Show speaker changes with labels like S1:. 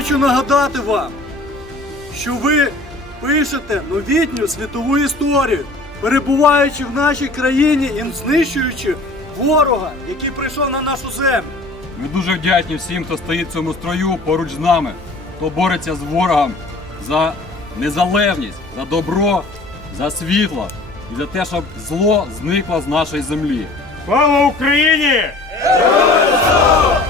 S1: хочу нагадати вам, що ви пишете новітню світову історію, перебуваючи в нашій країні і знищуючи ворога, який прийшов на нашу землю.
S2: Ми дуже вдячні всім, хто стоїть в цьому строю поруч з нами, хто бореться з ворогом за незалежність, за добро, за світло і за те, щоб зло зникло з нашої землі.
S3: Слава Україні! Героям Слава